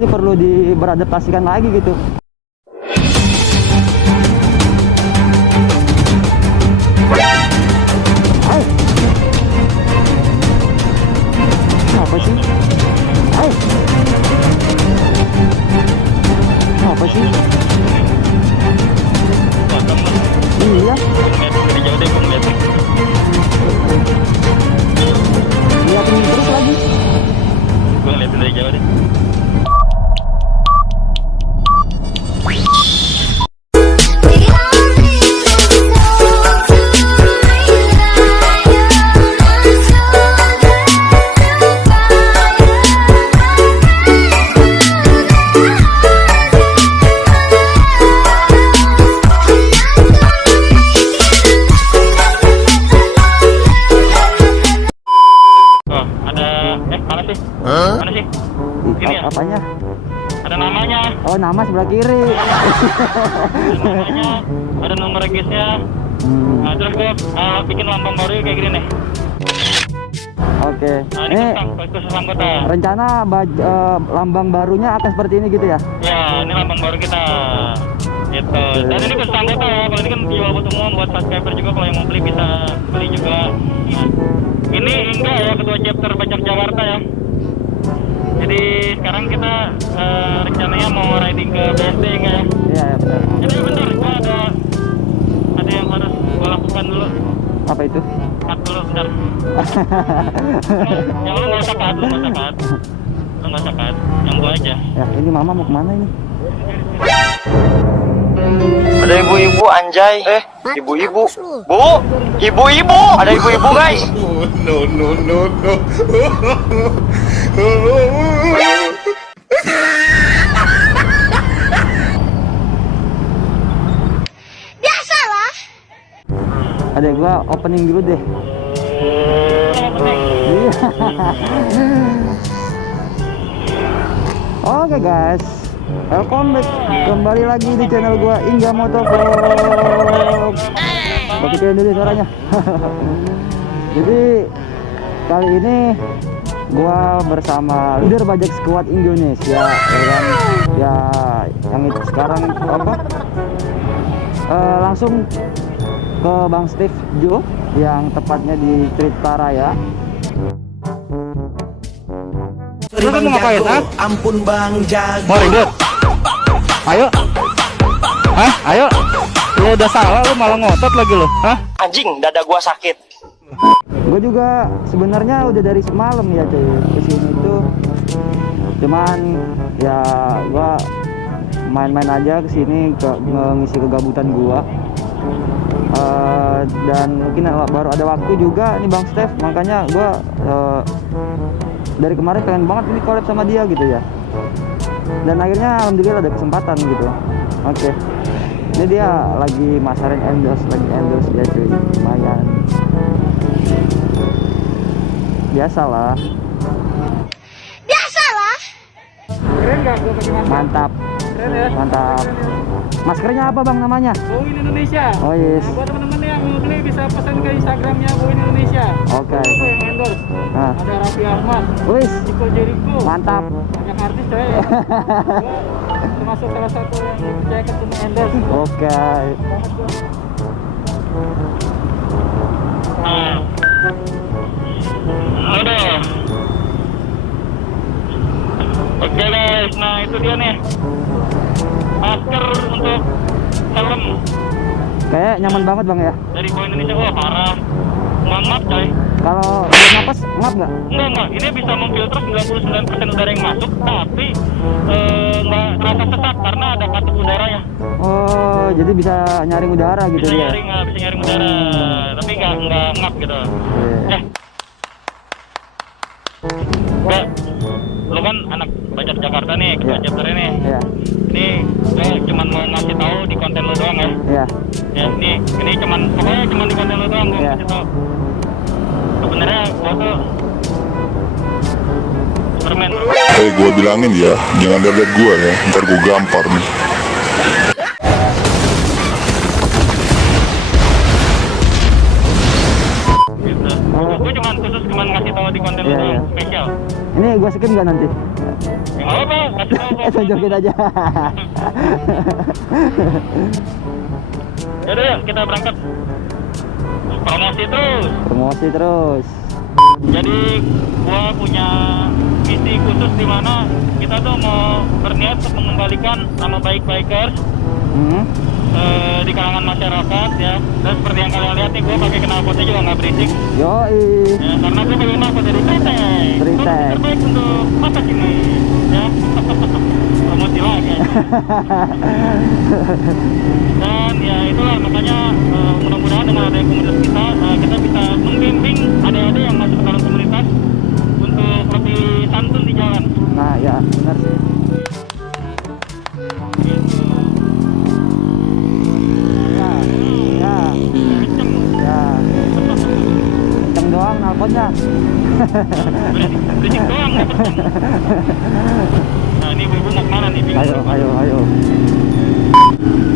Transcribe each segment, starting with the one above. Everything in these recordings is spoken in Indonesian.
Ini perlu beradaptasikan lagi gitu. Hai. Apa sih? Hai. Apa sih? Iya. Dari jauh deh, Bang, liatin. Liatin terus lagi. Gue ngeliatin dari jauh deh. Oh, ada mana sih? Mana sih? Ini ya? Apanya? Ada namanya. Oh, nama sebelah kiri. Ada namanya, ada nomor regisnya. Nah, terus gue bikin lambang baru kayak gini nih. Oke. Nah, ini khusus anggota. Rencana lambang barunya akan seperti ini gitu ya? Ya, ini lambang baru kita. Gitu. Dan ini khusus anggota ya. Kalau ini kan jual buat umum, buat subscriber juga. Kalau yang mau beli bisa beli juga. Nah, ini Ingga ya, ketua chapter Bajak Jakarta ya. Jadi sekarang kita rencananya mau riding ke BSD Ingga ya. Iya, ya, benar. Jadi bentar, gua ada yang harus gua lakukan dulu. Apa itu? Cut dulu bentar. Yang lu nggak usah cut, lu nggak usah cut. Lu nggak usah cut, yang gua aja. Ya, ini mama mau kemana ini? Ada ibu-ibu anjay. Ibu-ibu. Bu, ibu-ibu. Ada ibu-ibu guys. No, no, no, no. Adek gua opening dulu deh. Iya. Oke guys, welcome back kembali lagi di channel gua Ingga Motovlog. Kecilin dulu suaranya. Jadi kali ini gua bersama leader bajak squad Indonesia, ya kan? Ya yang itu sekarang apa? Langsung ke Bang Steve Jo yang tepatnya di Trita Raya. Lu mau ngapain, ah? Ampun Bang Jago. Mau ribut? Ayo. Hah? Ayo. Lu udah salah, lu malah ngotot lagi lu. Hah? Anjing, dada gua sakit. Gue juga sebenarnya udah dari semalam ya cuy kesini tuh. Cuman ya gua main-main aja kesini ngisi kegabutan gua. Dan mungkin baru ada waktu juga nih Bang Steve, makanya gue dari kemarin pengen banget ini collab sama dia gitu ya, dan akhirnya alhamdulillah ada kesempatan gitu. Oke. Ini dia lagi masarin endorse dia cuy, lumayan. Biasalah. Keren gak gue pakai masker? Mantap. Keren ya? Mantap. Maskernya apa Bang namanya? Bowin Indonesia. Oh yes. Nah, buat teman-teman yang mau beli bisa pesan ke Instagramnya Bowin Indonesia. Oke. Itu yang endorse. Nah. Ada Raffi Ahmad, Wis. Chico Jericho. Mantap. Banyak artis coy. Gua termasuk salah satu yang dipercayakan untuk endorse. Oke. Banget gua. Udah. Oke guys, nah itu dia nih. Masker untuk helm Kayak nyaman banget Bang ya. dari Boy Indonesia. Wah parah, nggak ngap coy. Kalau buat napas ngap nggak? Enggak, ini bisa memfilter 99% udara yang masuk, tapi nggak terasa sesak karena ada katup udaranya. Oh, jadi bisa nyaring udara gitu Bisa ya? nyaring udara, tapi nggak ngap gitu. Iya. Mbak, lu kan anak bajak Jakarta nih, ketua Iya. chapter ini. Iya. Ini gue cuman mau ngasih tahu di konten lu doang ya. Iya. Ya, ini pokoknya cuman di konten lu doang gue Iya. ngasih tahu. Sebenarnya gue tuh Superman. Gue bilangin ya, jangan lihat gue ya, ntar gue gampar nih. Gitu. Gue cuman ngasih tahu di konten lu Iya, doang iya. spesial. Ini gua skip nggak nanti? Ya nggak apa, kasih tahu tunjukin aja. Yaudah yuk, kita berangkat. Promosi terus. Promosi terus. Jadi gua punya misi khusus di mana kita tuh mau berniat untuk mengembalikan nama baik bikers di kalangan masyarakat ya. Dan seperti yang kalian lihat nih, gua pakai knalpotnya juga nggak berisik. Yoi. Ya, karena gua pakai knalpot dari Tritek. Tritek. Terbaik untuk masa kini. Ya. Promosi lagi. Dan ya itulah makanya mudah-mudahan dengan adanya komunitas kita bisa membimbing adik-adik yang masuk ke dalam komunitas untuk lebih santun di jalan. Nah ya benar sih. Gitu. Ya, ya, Kenceng. ya. Kenceng doang knalpotnya. Berisik doang ya, kenceng. Nah ini ibu-ibu mau kemana nih? Bingung. Ayo.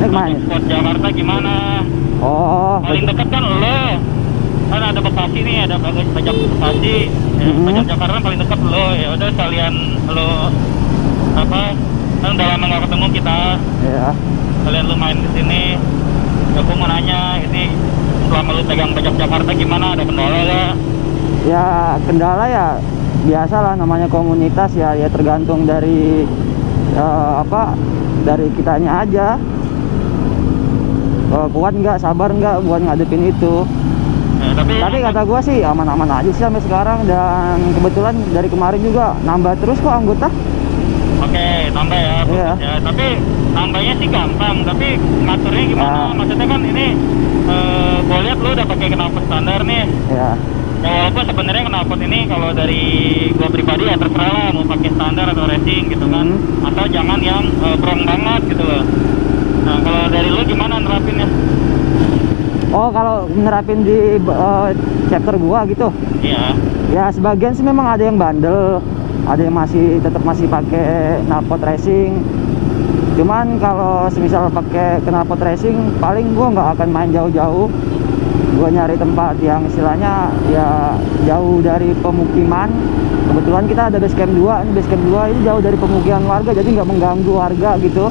Naik mana? Spot Jakarta gimana? Oh, Paling dekat kan lo. Kan ada Bekasi nih, ada pajak Bekasi. Ya, pajak Jakarta kan paling dekat lo. Ya udah sekalian lo apa? Kan udah lama nggak ketemu kita. ya. Kalian lu main di sini. Aku mau nanya, ini selama lu pegang pajak Jakarta gimana? Ada kendala nggak? Ya kendala ya biasa lah, namanya komunitas ya, ya tergantung dari dari kitanya aja. Kuat nggak, sabar nggak buat ngadepin itu. Ya, Tapi kata gua sih aman-aman aja sih sampai sekarang, dan kebetulan dari kemarin juga nambah terus kok anggota. oke, nambah ya, bagus Iya. ya. Tapi nambahnya sih gampang, tapi ngaturnya gimana? Maksudnya kan ini gua lihat lu udah pakai knalpot standar nih. Ya. Ya walaupun sebenarnya knalpot ini kalau dari gua pribadi ya terserah lah mau pakai standar atau racing gitu kan. Atau jangan yang brong banget gitu loh. Nah kalau dari lu gimana nerapinnya? Oh kalau nerapin di chapter gua gitu. Iya. Ya sebagian sih memang ada yang bandel, ada yang tetap masih pakai knalpot racing. Cuman kalau semisal pakai knalpot racing, paling gua nggak akan main jauh-jauh. Gua nyari tempat yang istilahnya ya jauh dari pemukiman. Kebetulan kita ada base camp 2, ini base camp 2 ini jauh dari pemukiman warga, jadi nggak mengganggu warga gitu.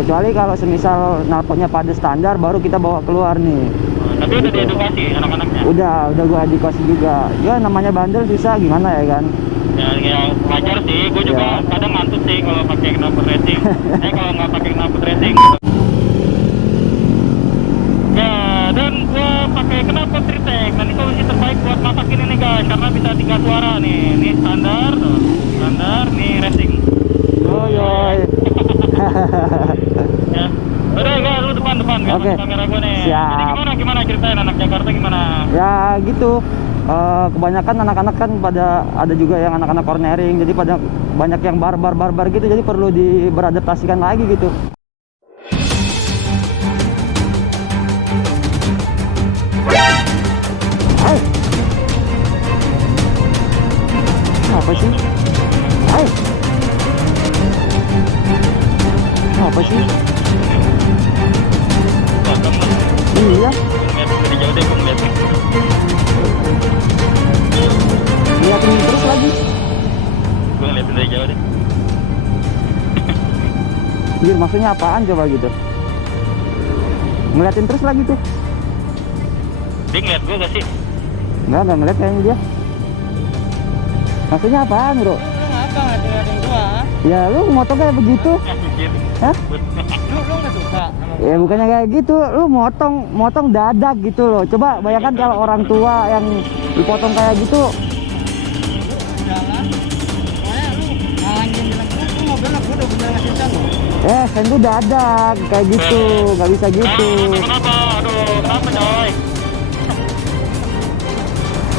Kecuali kalau semisal knalpotnya pada standar, baru kita bawa keluar nih. Tapi udah diedukasi anak-anaknya? Udah gua edukasi juga. Ya namanya bandel susah gimana ya kan. Ya wajar sih, gue juga Ya. kadang ngantuk sih kalau pakai knalpot racing. Kalau nggak pakai knalpot racing gitu. Ya, dan gue pakai knalpot Tritek. Nah, ini solusi terbaik buat masakin ini guys, karena bisa 3 suara nih. Ini standar, tuh. Standar, nih racing. Oh yoy. Ya. Udah guys, lu depan biar Oke. masuk kamera gue nih. Siap. Jadi gimana ceritain anak Jakarta gimana? Ya gitu. Kebanyakan anak-anak kan ada juga yang anak-anak cornering, jadi pada banyak yang barbar gitu, jadi perlu beradaptasikan lagi gitu. Hai. Apa sih? Hai. Apa sih? Iya. Ngeliat dari jauh deh, gue ngeliat. Liatin terus lagi. Gue ngeliatin dari jauh deh. Iya, maksudnya apaan coba gitu? Ngeliatin terus lagi tuh. Dia ngeliat gue gak sih? Enggak ngeliat kayaknya dia. Maksudnya apaan, bro? Lu ngapa ngeliatin gua? Ya lu moto kayak begitu. Anjir. Hah? Lu nggak suka sama gua? Ya bukannya kayak gitu, lu motong dadak gitu loh. Coba bayangkan kalau orang tua yang dipotong kayak gitu. Jalan. Pokoknya lu ngalangin jalan gua, lu mobil gua udah bener ngasih contoh. Sen tuh dadak kayak gitu, nggak bisa gitu. Kenapa? Aduh, kenapa coy?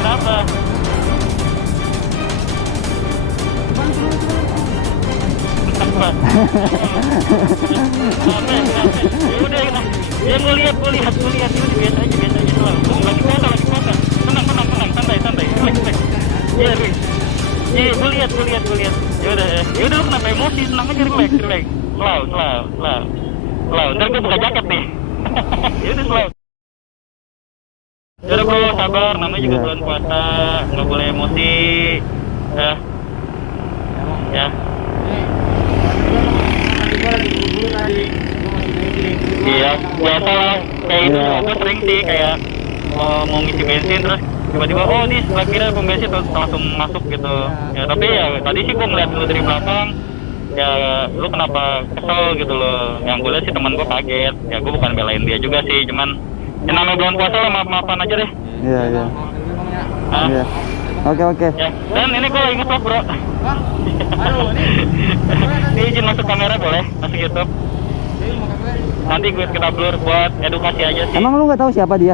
Kenapa? Kenapa? Udah, ya gue lihat, udah biasa aja lah. Lagi kota. Tenang, santai. Relax. Iya, iya, gue lihat. Ya udah, lu kenapa emosi? Tenang aja, relax. Slow. Ntar gue buka jaket nih. Ya udah slow. Ya udah bro, sabar. Namanya juga bulan puasa, nggak boleh emosi. Ya. biasa lah kayak itu Iya. gue sering sih kayak mau ngisi bensin terus tiba-tiba oh ini sebelah kiri ada pom bensin terus langsung masuk gitu ya. Tapi ya tadi sih gue ngeliat lu dari belakang ya, lu kenapa kesel gitu loh. Yang gue liat sih temen gue kaget ya. Gue bukan belain dia juga sih, cuman ya namanya bulan puasa lah, maaf-maafan aja deh. Iya, iya. Ah, Iya. Oke. ya. Dan ini gue lagi nge-vlog bro. Ini izin masuk kamera boleh, masuk YouTube. Nanti gue kita blur buat edukasi aja sih. Emang lu nggak tahu siapa dia?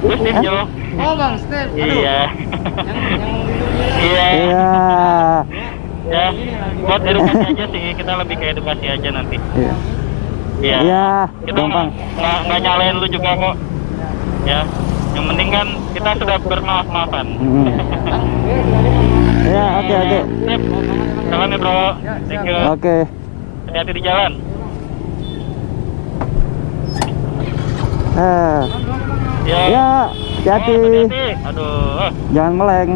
Gue Steve Jo. Oh Bang Steve. Aduh. Iya. Yang Iya. Iya. Ya, buat edukasi aja sih. Kita lebih ke edukasi aja nanti. Iya. Iya. Iya, Kita gampang. nggak nyalain lu juga kok. Ya. Yang penting kan kita sudah bermaaf-maafan. Iya, oke. Sip. Salam ya bro. Thank you. Oke. Hati-hati di jalan. Ya. Ya, hati-hati. Oh, hati-hati. Aduh. Jangan meleng.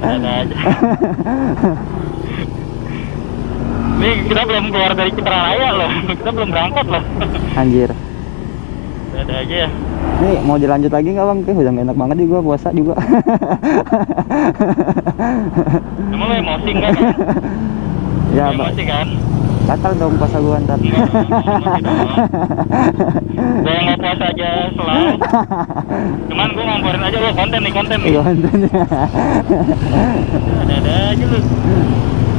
Ada aja. Nih kita belum keluar dari Citra Raya loh. Kita belum berangkat loh. Anjir. Ada aja ya. Nih mau dilanjut lagi nggak bang? Udah nggak enak banget nih gua puasa juga. Emang lo emosi enggak kan? Ya, Lo emosi kan? batal dong puasa gua ntar. Enggak dong, emosi dong. Gue nggak puasa aja selalu. Cuman gue ngamporin aja lo konten nih. Iya, kontennya. Ada aja lu.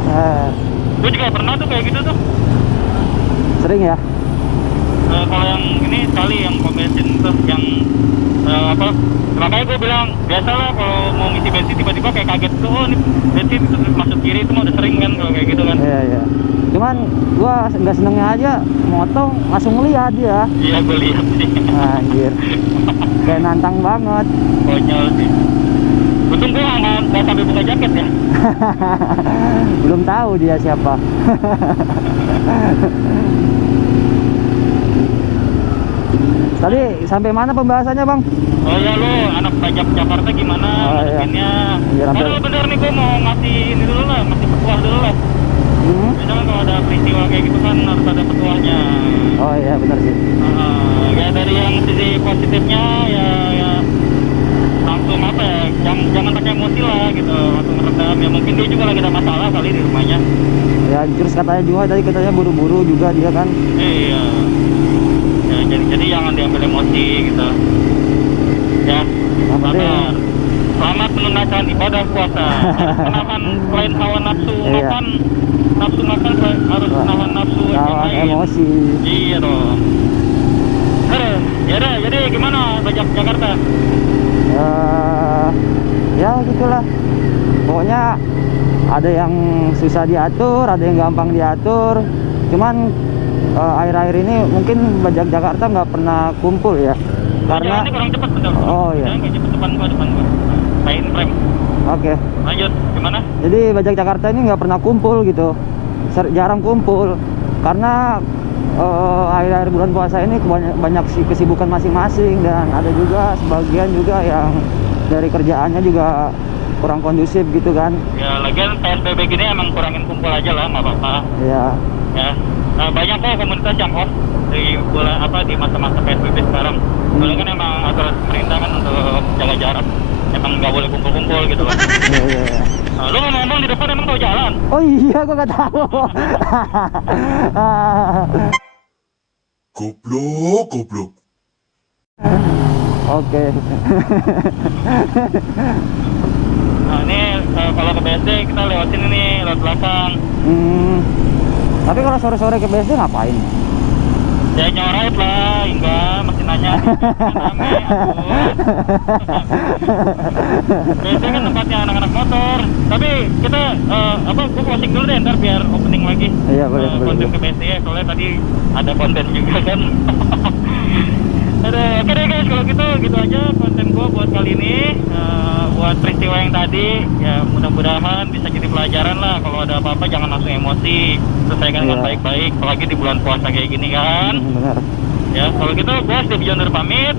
Ah, Gue juga pernah tuh kayak gitu tuh. sering ya? Kalau yang ini sekali yang pom bensin tuh yang apa? Makanya gue bilang biasalah kalau mau ngisi bensin tiba-tiba kayak kaget tuh, oh ini bensin terus masuk kiri itu mah udah sering kan kalau kayak gitu kan. Iya. Cuman gua nggak senengnya aja motong langsung ngeliat dia. Iya gue lihat sih. Anjir. Kayak nantang banget. Konyol sih. Untung gue nggak sampai buka jaket ya. Belum tahu dia siapa. Tadi sampai mana pembahasannya bang? Oh ya lo anak pajak Jakarta gimana Oh, iya. masukinnya? Iya, sampai- Oh bener nih gue mau ngasih ini dulu lah, ngasih petuah dulu lah. Misalnya kalau ada peristiwa kayak gitu kan harus ada petuahnya. Oh iya benar sih. Ya dari yang sisi positifnya ya langsung apa ya, jangan pakai emosi lah gitu, langsung redam. Ya mungkin dia juga lagi ada masalah kali di rumahnya. Ya terus katanya juga tadi katanya buru-buru juga dia kan. Iya. Ya jadi jangan diambil emosi gitu. Ya. Yang penting- Sabar. Selamat menunaikan ibadah puasa. Harus menahan selain hawa nafsu Iya. makan, harus menahan nafsu yang Lawan lain. emosi. Iya dong. Aduh, jadi gimana pajak Jakarta? Ya gitulah. Pokoknya ada yang susah diatur, ada yang gampang diatur. Cuman akhir-akhir ini mungkin pajak Jakarta nggak pernah kumpul ya. Karena Jalan ini kurang cepat betul. Oh, iya. Jalan nggak cepet depan gua. Main frame. oke. Lanjut, gimana? Jadi pajak Jakarta ini nggak pernah kumpul gitu. Jarang kumpul karena akhir-akhir bulan puasa ini banyak kesibukan masing-masing, dan ada juga sebagian juga yang dari kerjaannya juga kurang kondusif gitu kan. Ya lagian PSBB gini emang kurangin kumpul aja lah, nggak apa-apa. Ya, Ya, banyak kok komunitas yang off di bulan di masa-masa PSBB sekarang. Soalnya kan emang aturan pemerintah kan untuk jaga jarak. Emang nggak boleh kumpul-kumpul gitu loh. iya. Nah, lu ngomong di depan emang tahu jalan. Oh iya, gua nggak tahu. Goblok. Oke. Nah ini kalau ke BSD kita lewatin ini lewat belakang. Tapi kalau sore-sore ke BSD ngapain? Ya nyoret lah, enggak masih nanya. Rame, BSD kan tempatnya anak-anak motor. Tapi kita gue closing dulu deh, ntar biar opening lagi. Iya, boleh. Konten ke BSD ya, soalnya tadi ada konten juga kan. Oke deh guys, kalau gitu aja konten gua buat kali ini. Buat peristiwa yang tadi, ya mudah-mudahan bisa jadi pelajaran lah. Kalau ada apa-apa jangan langsung emosi, selesaikan dengan Iya. baik-baik. Apalagi di bulan puasa kayak gini kan. Benar. Ya kalau gitu gua Steve Jo undur pamit.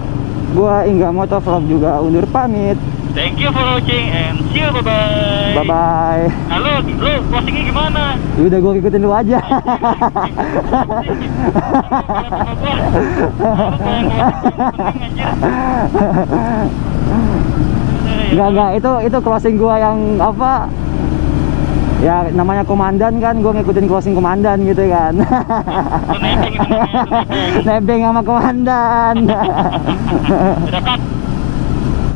Gua Ingga Motovlog juga undur pamit. Thank you for watching and see you, bye-bye. Bye-bye. Halo, lu closingnya gimana? Ya udah gue ikutin lu aja. Enggak, itu closing gua yang apa? Ya namanya komandan kan, gua ngikutin closing komandan gitu kan. Nebeng Nebeng sama komandan. Udah, Kak.